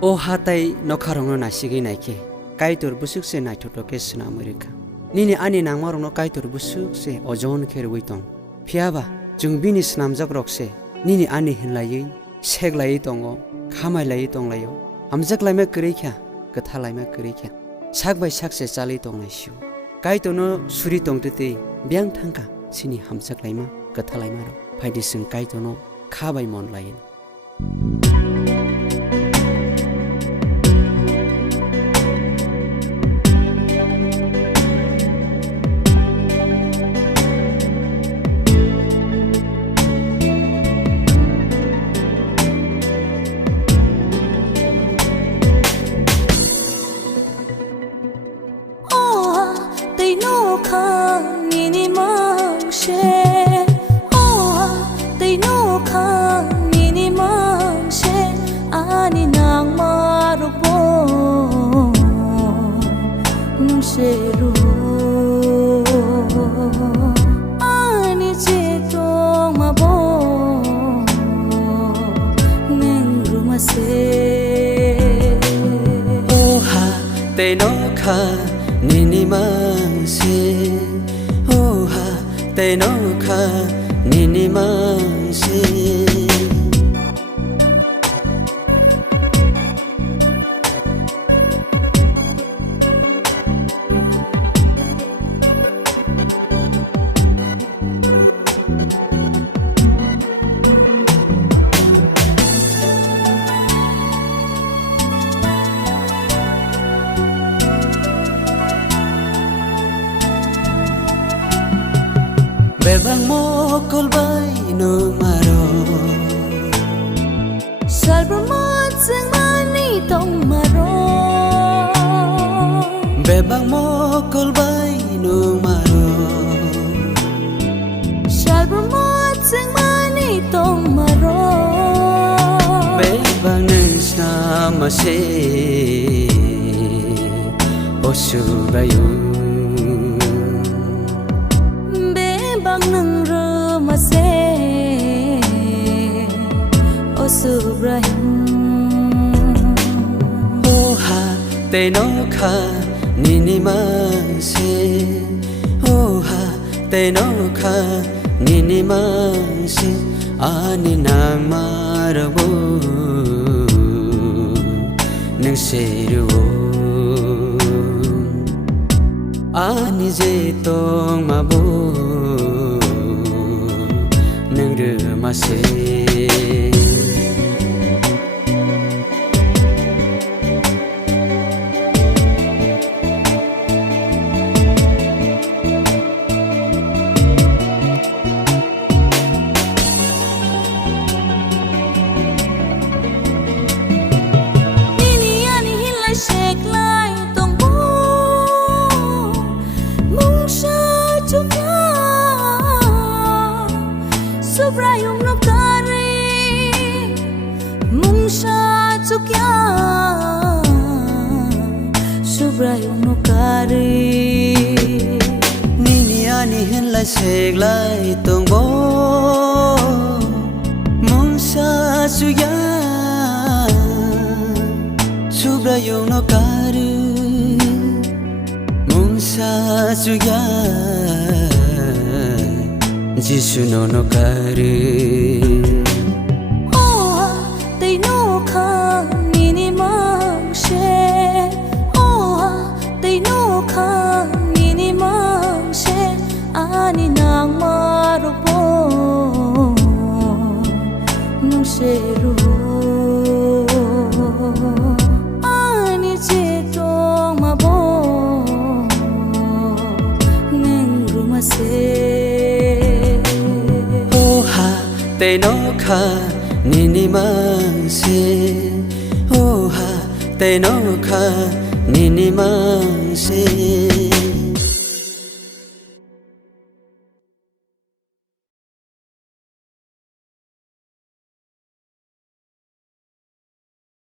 O hatai Nokha rongno nasigi naike kaitor busuk se naithotoke snamurika nini ani nangma rongno kaitor busuk se ojon kherwi tong phiaba jung bini snamjak rokse nini ani hinlai seglai tongo khamailai tonglayo amjak laima kreikha kathalaima kreikha sakbai sakse chali tongnai siu kaitono suri tongtete byang thangka sini hamjak laima kathalaima ro phaidi sing kaitono khabai mon lain Nokha Nini Mangse Nokha Nini Mangse ani nang marubo nung seru ani jetong mabo neng rumase oha te Nokha Nini Mangse oha te Nokha Nini Mangse Bebang mokol bay no maro Salbramot sang mani tong maro Bebang mokol bay no maro Salbramot sang mani tong maro Bebang nang namase Osubayun nang rumase Osubrahim oha te Nokha Nini Mangse oha te Nokha Nini Mangse ani nang marabo nang seru ani jetong mabo nang rumase Subrayung nokari mungsa chukya Subrayung nokari Nini ani henlai seglai tongbo mungsa chukya Subrayung nokari mungsa chukya Jisu no nokari oha te Nokha Nini Mangse oha te Nokha Nini Mangse ani nang marubo nung seru ani jetong mabo neng rumase te Nokha Nini Mangse oha te Nokha Nini Mangse